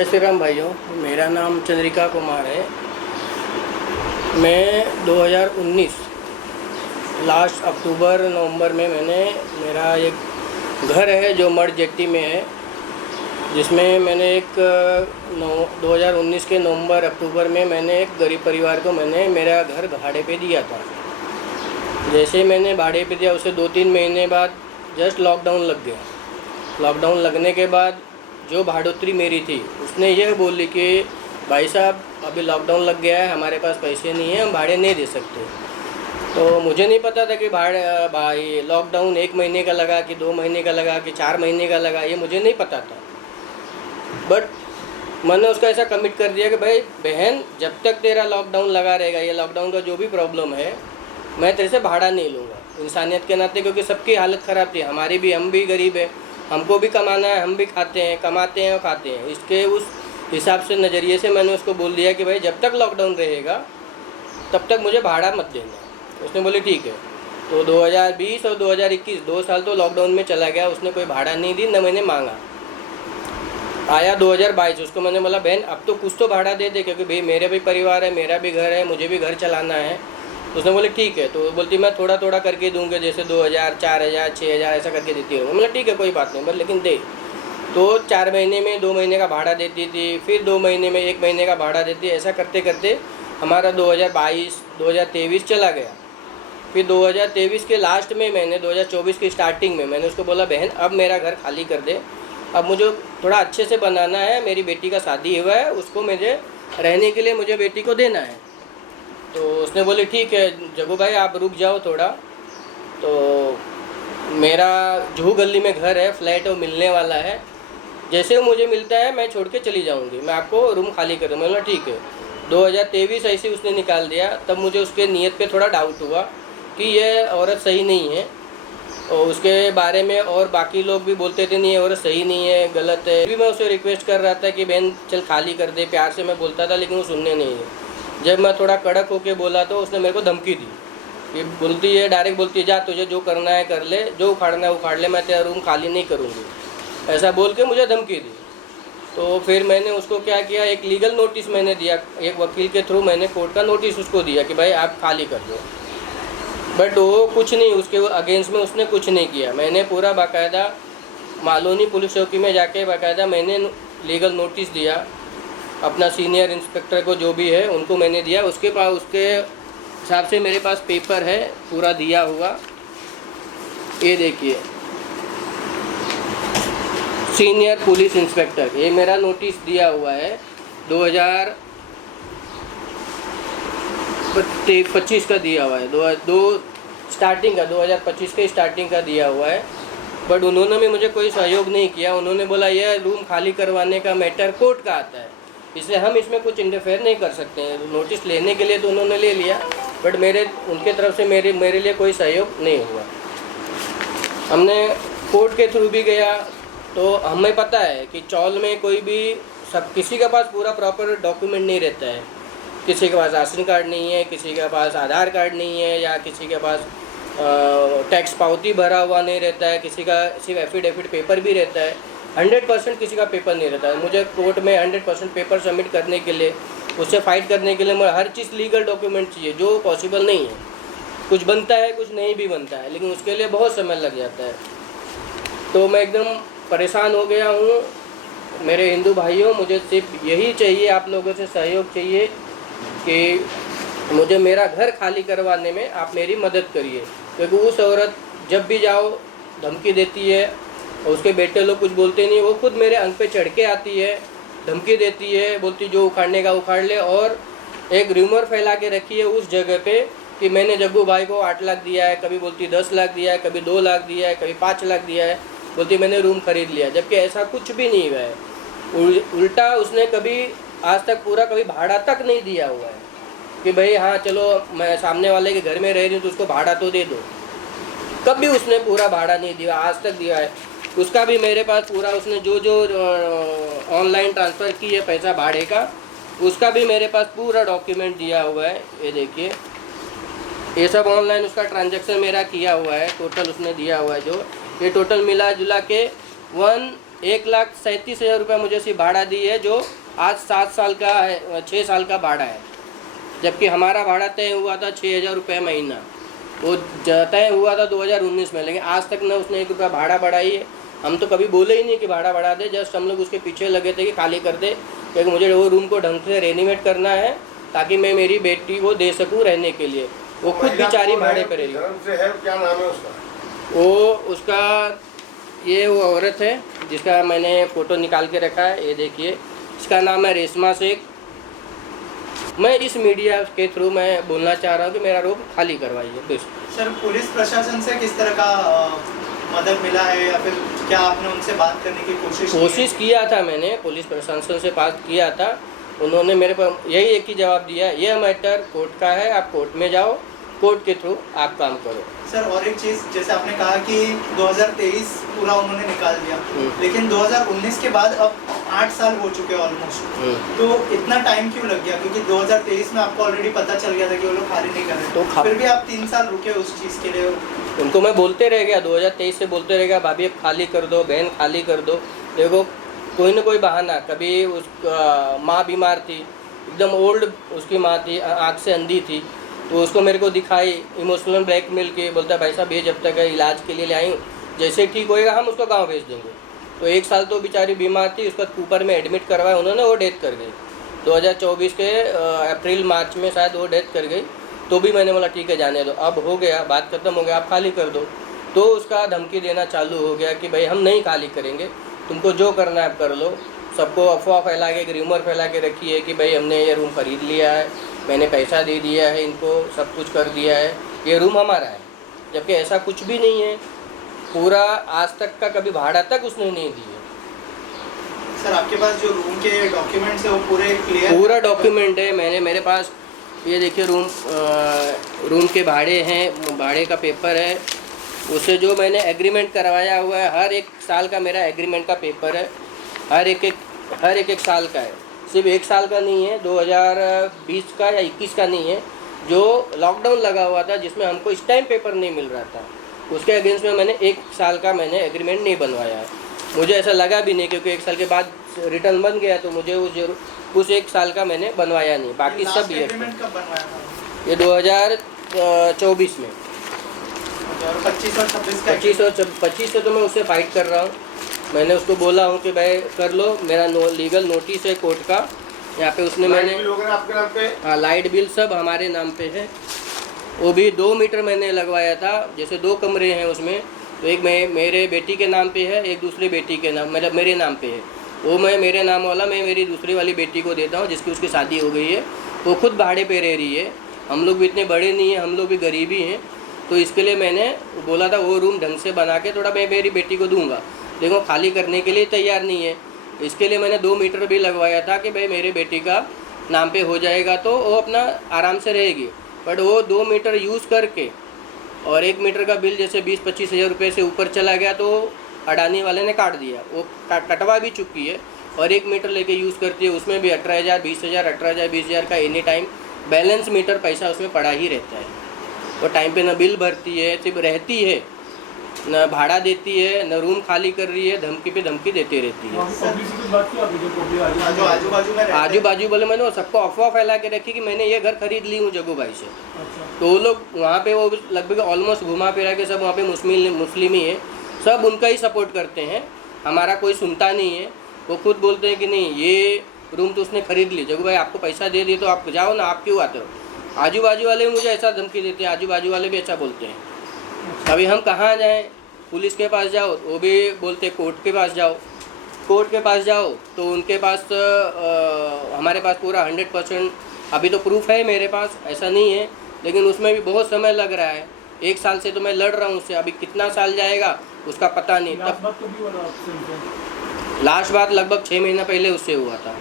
जय श्री राम भाइयों। मेरा नाम चंद्रिका कुमार है। मैं 2019 लास्ट अक्टूबर नवंबर में मेरा एक घर है जो मड जेट्टी में है, जिसमें मैंने 2019 के नवंबर अक्टूबर में मैंने एक गरीब परिवार को मेरा घर भाड़े पे दिया था। जैसे मैंने भाड़े पे दिया उससे 2-3 महीने बाद जस्ट लॉकडाउन लग गया। लॉकडाउन लगने के बाद जो भाड़ोतरी मेरी थी उसने यह बोली कि भाई साहब अभी लॉकडाउन लग गया है, हमारे पास पैसे नहीं है, हम भाड़े नहीं दे सकते। तो मुझे नहीं पता था कि भाई लॉकडाउन 1 महीने का लगा कि 2 महीने का लगा कि 4 महीने का लगा, ये मुझे नहीं पता था। बट मैंने उसका ऐसा कमिट कर दिया कि भाई बहन, जब तक तेरा लॉकडाउन लगा रहेगा, ये लॉकडाउन का जो भी प्रॉब्लम है, मैं तेरे से भाड़ा नहीं लूँगा इंसानियत के नाते, क्योंकि सबकी हालत ख़राब थी, हमारी भी, हम भी गरीब हैं, हमको भी कमाना है, हम भी खाते हैं, कमाते हैं और खाते हैं। इसके उस हिसाब से नज़रिए से मैंने उसको बोल दिया कि भाई जब तक लॉकडाउन रहेगा तब तक मुझे भाड़ा मत देना। उसने बोली ठीक है। तो 2020 और 2021 2 साल तो लॉकडाउन में चला गया, उसने कोई भाड़ा नहीं दी, न मैंने मांगा। आया 2022, उसको मैंने बोला बहन अब तो कुछ तो भाड़ा दे दे, क्योंकि भाई मेरे भी परिवार है, मेरा भी घर है, मुझे भी घर चलाना है। तो उसने बोले ठीक है। तो बोलती मैं थोड़ा थोड़ा करके दूंगे, जैसे 2000, 4000, 6000 ऐसा करके देती हूँ। मतलब ठीक है कोई बात नहीं, बस लेकिन दे। तो 4 महीने में 2 महीने का भाड़ा देती थी, फिर 2 महीने में 1 महीने का भाड़ा देती, ऐसा करते करते हमारा 2022, 2023 चला गया। फिर 2023 के लास्ट में 2024 की स्टार्टिंग में मैंने उसको बोला बहन अब मेरा घर खाली कर दे, अब मुझे थोड़ा अच्छे से बनाना है, मेरी बेटी का शादी हुआ है, उसको मुझे रहने के लिए मुझे बेटी को देना है। तो उसने बोली ठीक है जग्गू भाई आप रुक जाओ थोड़ा। तो मेरा जूहू गली में घर है, फ्लैट वो मिलने वाला है, जैसे वो मुझे मिलता है मैं छोड़ के चली जाऊंगी, मैं आपको रूम खाली कर दूँगा। मैंने ठीक है। 2023 ऐसे उसने निकाल दिया। तब मुझे उसके नीयत पे थोड़ा डाउट हुआ कि ये औरत सही नहीं है, और उसके बारे में और बाकी लोग भी बोलते थे नहीं ये औरत सही नहीं है, गलत है। भी मैं उसे रिक्वेस्ट कर रहा था कि बहन चल खाली कर दे, प्यार से मैं बोलता था, लेकिन वो सुनने नहीं है। जब मैं थोड़ा कड़क होके बोला तो उसने मेरे को धमकी दी, ये बोलती है, डायरेक्ट बोलती है जा तुझे जो करना है कर ले, जो उखाड़ना है उखाड़ ले, मैं तेरा रूम खाली नहीं करूँगी, ऐसा बोल के मुझे धमकी दी। तो फिर मैंने उसको क्या किया, एक लीगल नोटिस मैंने दिया, एक वकील के थ्रू मैंने कोर्ट का नोटिस उसको दिया कि भाई आप खाली कर दो। बट वो कुछ नहीं, उसके अगेंस्ट में उसने कुछ नहीं किया। मैंने पूरा बाकायदा मालोनी पुलिस चौकी में जाके बाकायदा मैंने लीगल नोटिस दिया, अपना सीनियर इंस्पेक्टर को जो भी है उनको मैंने दिया। उसके हिसाब से मेरे पास पेपर है पूरा दिया हुआ, ये देखिए, सीनियर पुलिस इंस्पेक्टर, ये मेरा नोटिस दिया हुआ है 2025 का दिया हुआ है, 2025 के स्टार्टिंग का दिया हुआ है। बट उन्होंने भी मुझे कोई सहयोग नहीं किया। उन्होंने बोला यह रूम खाली करवाने का मैटर कोर्ट का आता है, इसलिए हम इसमें कुछ इंटरफेयर नहीं कर सकते हैं। नोटिस लेने के लिए तो उन्होंने ले लिया, बट उनके तरफ से मेरे लिए कोई सहयोग नहीं हुआ। हमने कोर्ट के थ्रू भी गया, तो हमें पता है कि चौल में कोई भी किसी के पास पूरा प्रॉपर डॉक्यूमेंट नहीं रहता है। किसी के पास राशन कार्ड नहीं है, किसी के पास आधार कार्ड नहीं है, या किसी के पास टैक्स पावती भरा हुआ नहीं रहता है, किसी का सिर्फ एफिडेविट पेपर भी रहता है। 100% किसी का पेपर नहीं रहता है। मुझे कोर्ट में 100% पेपर सबमिट करने के लिए, उससे फाइट करने के लिए मुझे हर चीज़ लीगल डॉक्यूमेंट चाहिए, जो पॉसिबल नहीं है। कुछ बनता है, कुछ नहीं भी बनता है, लेकिन उसके लिए बहुत समय लग जाता है। तो मैं एकदम परेशान हो गया हूँ। मेरे हिंदू भाइयों, मुझे सिर्फ यही चाहिए, आप लोगों से सहयोग चाहिए कि मुझे मेरा घर खाली करवाने में आप मेरी मदद करिए, क्योंकि उस औरत जब भी जाओ धमकी देती है, और उसके बेटे लोग कुछ बोलते नहीं, वो खुद मेरे अंक पे चढ़ के आती है, धमकी देती है, बोलती जो उखाड़ने का उखाड़ ले। और एक र्यूमर फैला के रखी है उस जगह पे कि मैंने जग्गू भाई को 8 लाख दिया है, कभी बोलती 10 लाख दिया है, कभी 2 लाख दिया है, कभी 5 लाख दिया है, बोलती मैंने रूम खरीद लिया, जबकि ऐसा कुछ भी नहीं हुआ है। उल्टा उसने कभी आज तक पूरा कभी भाड़ा तक नहीं दिया हुआ है कि भाई हाँ चलो मैं सामने वाले के घर में रह रही हूँ तो उसको भाड़ा तो दे दो। कभी उसने पूरा भाड़ा नहीं दिया, आज तक दिया है। उसका भी मेरे पास पूरा, उसने जो ऑनलाइन ट्रांसफ़र की है पैसा भाड़े का, उसका भी मेरे पास पूरा डॉक्यूमेंट दिया हुआ है। ये देखिए, ये सब ऑनलाइन उसका ट्रांजैक्शन मेरा किया हुआ है, टोटल उसने दिया हुआ है। जो ये टोटल मिला जुला के 1,37,000 रुपये मुझे सिर्फ भाड़ा दी है, जो आज 7 साल का है, 6 साल का भाड़ा है। जबकि हमारा भाड़ा तय हुआ था 6,000 रुपये महीना, वो तय हुआ था 2019 में, लेकिन आज तक न उसने 1 रुपया भाड़ा बढ़ाई है। हम तो कभी बोले ही नहीं कि भाड़ा बढ़ा दे, जस्ट हम लोग उसके पीछे लगे थे कि खाली कर दे, क्योंकि मुझे वो रूम को ढंग से रेनोवेट करना है ताकि मैं मेरी बेटी को दे सकूँ रहने के लिए। वो खुद बेचारी भाड़े पर रही। क्या नाम है उसका? वो उसका ये वो औरत है जिसका मैंने फ़ोटो निकाल के रखा है, ये देखिए, इसका नाम है रेशमा शेख। मैं इस मीडिया के थ्रू मैं बोलना चाह रहा हूँ कि मेरा रूम खाली करवाइए प्लीज़। सर, पुलिस प्रशासन से किस तरह का मदद मिला है, या फिर क्या आपने उनसे बात करने की कोशिश किया था? मैंने पुलिस प्रशासन से बात किया था, उन्होंने मेरे को यही एक ही जवाब दिया, यह मैटर कोर्ट का है, आप कोर्ट में जाओ, कोर्ट के थ्रू आप काम करो। सर, और एक चीज़, जैसे आपने कहा कि 2023 पूरा उन्होंने निकाल दिया, लेकिन 2019 के बाद अब 8 साल हो चुके हैं ऑलमोस्ट, तो इतना टाइम क्यों लग गया? क्योंकि 2023 में आपको ऑलरेडी पता चल गया था कि वो लोग खाली नहीं कर रहे, तो फिर भी आप 3 साल रुके उस चीज़ के लिए। उनको मैं बोलते रह गया, 2023 से बोलते रह गया, भाभी अब खाली कर दो, बहन खाली कर दो। देखो कोई ना कोई बहाना, कभी उसका माँ बीमार थी, एकदम ओल्ड उसकी माँ थी, आँख से अंधी थी, तो उसको मेरे को दिखाई, इमोशनल ब्लैकमेल के, बोलता है भाई साहब ये जब तक है इलाज के लिए ले आई हूँ, जैसे ठीक होएगा हम उसको गांव भेज देंगे। तो 1 साल तो बेचारी बीमार थी, उसका ऊपर में एडमिट करवाया उन्होंने, वो डेथ कर गई 2024 के अप्रैल मार्च में शायद वो डेथ कर गई। तो भी मैंने बोला ठीक है जाने दो, अब हो गया, बात खत्म हो गया, आप खाली कर दो। तो उसका धमकी देना चालू हो गया कि भाई हम नहीं खाली करेंगे, तुमको जो करना है आप कर लो। सबको अफवाह फैला के, एक र्यूमर फैला के रखी है कि भाई हमने ये रूम खरीद लिया है, मैंने पैसा दे दिया है इनको, सब कुछ कर दिया है, ये रूम हमारा है, जबकि ऐसा कुछ भी नहीं है। पूरा आज तक का कभी भाड़ा तक उसने नहीं दिया। सर, आपके पास जो रूम के डॉक्यूमेंट्स है वो पूरे क्लियर? पूरा डॉक्यूमेंट है, मैंने मेरे पास ये देखिए रूम के भाड़े हैं, भाड़े का पेपर है, उससे जो मैंने एग्रीमेंट करवाया हुआ है, हर 1 साल का मेरा एग्रीमेंट का पेपर है, हर एक साल का है, सिर्फ 1 साल का नहीं है, 2020 का या 21 का नहीं है, जो लॉकडाउन लगा हुआ था जिसमें हमको इस टाइम पेपर नहीं मिल रहा था, उसके अगेंस्ट में मैंने 1 साल का मैंने एग्रीमेंट नहीं बनवाया है। मुझे ऐसा लगा भी नहीं, क्योंकि 1 साल के बाद रिटर्न बन गया, तो मुझे उस 1 साल का मैंने बनवाया नहीं, बाकी सब ये एग्रीमेंट कब बनवाया था? ये 2024 में। 25 और 26 का? 25 से तो मैं उससे फाइट कर रहा हूँ। मैंने उसको बोला हूँ कि भाई कर लो, मेरा लीगल नोटिस है कोर्ट का, यहाँ पे उसने मैंने आपके नाम पे? हाँ, लाइट बिल सब हमारे नाम पे है। वो भी 2 मीटर मैंने लगवाया था, जैसे 2 कमरे हैं उसमें, तो एक मेरे बेटी के नाम पे है, एक दूसरे बेटी के नाम, मतलब मेरे नाम पे है। वो मैं मेरे नाम वाला मैं मेरी दूसरी वाली बेटी को देता हूँ, जिसकी उसकी शादी हो गई है, वो खुद भाड़े पे रह रही है। हम लोग भी इतने बड़े नहीं हैं, हम लोग भी गरीबी हैं, तो इसके लिए मैंने बोला था वो रूम ढंग से बना के थोड़ा मैं मेरी बेटी को दूंगा, देखो खाली करने के लिए तैयार नहीं है। इसके लिए मैंने 2 मीटर भी लगवाया था कि भाई मेरी बेटी का नाम पे हो जाएगा तो वो अपना आराम से रहेगी। बट वो 2 मीटर यूज़ करके और 1 मीटर का बिल जैसे 20-25 हज़ार रुपये से ऊपर चला गया, तो अडानी वाले ने काट दिया, वो कटवा भी चुकी है। और 1 मीटर लेके यूज़ करती है, उसमें भी 18,000, 20,000, 18,000, 20,000 का एनी टाइम बैलेंस मीटर पैसा उसमें पड़ा ही रहता है। वो टाइम पे न बिल भरती है, सिर्फ रहती है, न भाड़ा देती है, न रूम खाली कर रही है, धमकी पे धमकी देती रहती है। आजू बाजू बोले मैंने वो सबको अफवाह फैला के रखी कि मैंने ये घर खरीद ली हूँ जग्गू भाई से। तो वो लोग वहाँ पे वो लगभग ऑलमोस्ट घुमा फिरा के सब वहाँ पे मुस्लिम ही है, सब उनका ही सपोर्ट करते हैं, हमारा कोई सुनता नहीं है। वो खुद बोलते हैं कि नहीं ये रूम तो उसने खरीद ली, जग्गू भाई आपको पैसा दे दिए तो आप जाओ ना, आप क्यों आते हो। आजू बाजू वाले मुझे ऐसा धमकी देते हैं, आजू बाजू वाले भी ऐसा बोलते हैं। अभी हम कहाँ जाएं, पुलिस के पास जाओ वो भी बोलते कोर्ट के पास जाओ, कोर्ट के पास जाओ तो उनके पास हमारे पास पूरा 100% अभी तो प्रूफ है मेरे पास, ऐसा नहीं है, लेकिन उसमें भी बहुत समय लग रहा है। 1 साल से तो मैं लड़ रहा हूँ उससे, अभी कितना साल जाएगा उसका पता नहीं। तब लास्ट बात लगभग 6 महीना पहले उससे हुआ था,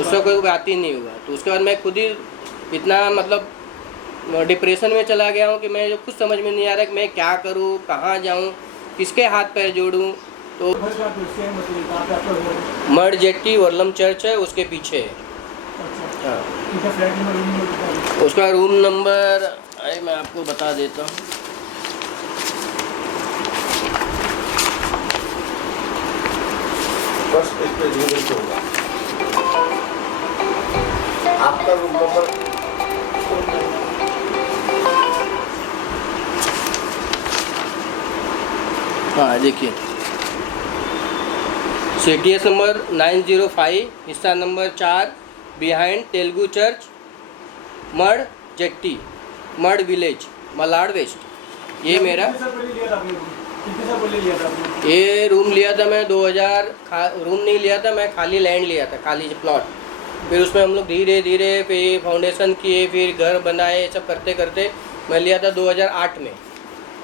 उससे कोई बात ही नहीं हुआ। तो उसके बाद मैं खुद ही इतना मतलब डिप्रेशन में चला गया हूँ कि मैं जो कुछ समझ में नहीं आ रहा कि मैं क्या करूँ, कहाँ जाऊँ, किसके हाथ पैर जोड़ूँ। तो मर्ड जेट्टी वर्लम चर्च है, उसके पीछे है। हाँ, उसका रूम नंबर मैं आपको बता देता हूँ। बस इस पे जिंदगी होगा। आपका रूम नंबर हाँ देखिए, CTS नंबर 905, हिस्सा number 4, behind Telugu church, Madh jetty, Madh village, Malad west. ये मेरा ये रूम लिया था मैं 2000। रूम नहीं लिया था मैं, खाली लैंड लिया था, खाली प्लॉट। फिर उसमें हम लोग धीरे धीरे फिर फाउंडेशन किए, फिर घर बनाए, सब करते करते मैं लिया था 2008 में।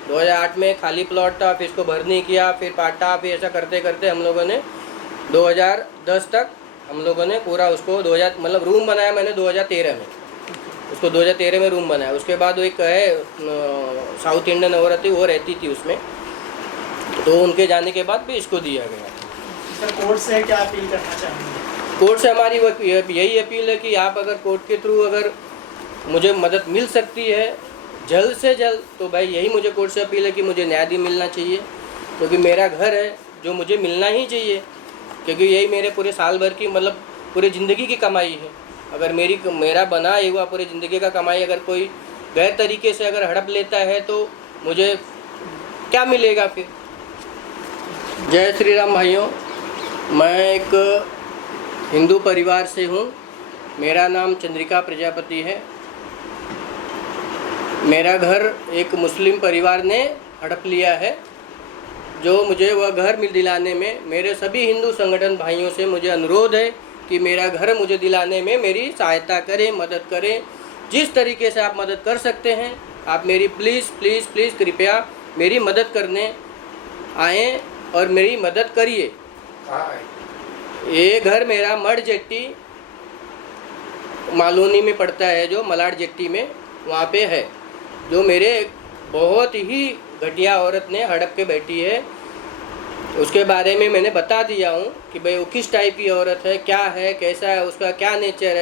2008 में खाली प्लॉट था, फिर इसको भरनी किया, फिर पाटा, फिर ऐसा करते करते हम लोगों ने 2010 तक हम लोगों ने पूरा उसको 2000 मतलब रूम बनाया मैंने 2013 में। उसको 2013 में रूम बनाया। उसके बाद वो एक है साउथ इंडियन औरत थी, वो रहती थी उसमें, तो उनके जाने के बाद भी इसको दिया गया। सर कोर्ट से क्या अपील करना चाहेंगे? कोर्ट से हमारी यही अपील है कि आप अगर कोर्ट के थ्रू अगर मुझे मदद मिल सकती है जल्द से जल्द, तो भाई यही मुझे कोर्ट से अपील है कि मुझे न्याय मिलना चाहिए, क्योंकि मेरा घर है जो मुझे मिलना ही चाहिए, क्योंकि यही मेरे पूरे साल भर की मतलब पूरी ज़िंदगी की कमाई है। अगर मेरा बना हुआ पूरी ज़िंदगी का कमाई अगर कोई गैर तरीके से अगर हड़प लेता है तो मुझे क्या मिलेगा फिर। जय श्री राम भाइयों, मैं एक हिंदू परिवार से हूँ। मेरा नाम चंद्रिका प्रजापति है। मेरा घर एक मुस्लिम परिवार ने हड़प लिया है, जो मुझे वह घर दिलाने में मेरे सभी हिंदू संगठन भाइयों से मुझे अनुरोध है कि मेरा घर मुझे दिलाने में मेरी सहायता करें, मदद करें। जिस तरीके से आप मदद कर सकते हैं आप मेरी प्लीज़ प्लीज़ प्लीज़ कृपया मेरी मदद करने आएँ और मेरी मदद करिए। ये घर मेरा मड़ जेट्टी मालूनी में पड़ता है, जो मलाड जेट्टी में वहाँ पे है, जो मेरे बहुत ही घटिया औरत ने हड़प के बैठी है। उसके बारे में मैंने बता दिया हूँ कि भाई वो किस टाइप की औरत है, क्या है, कैसा है, उसका क्या नेचर है।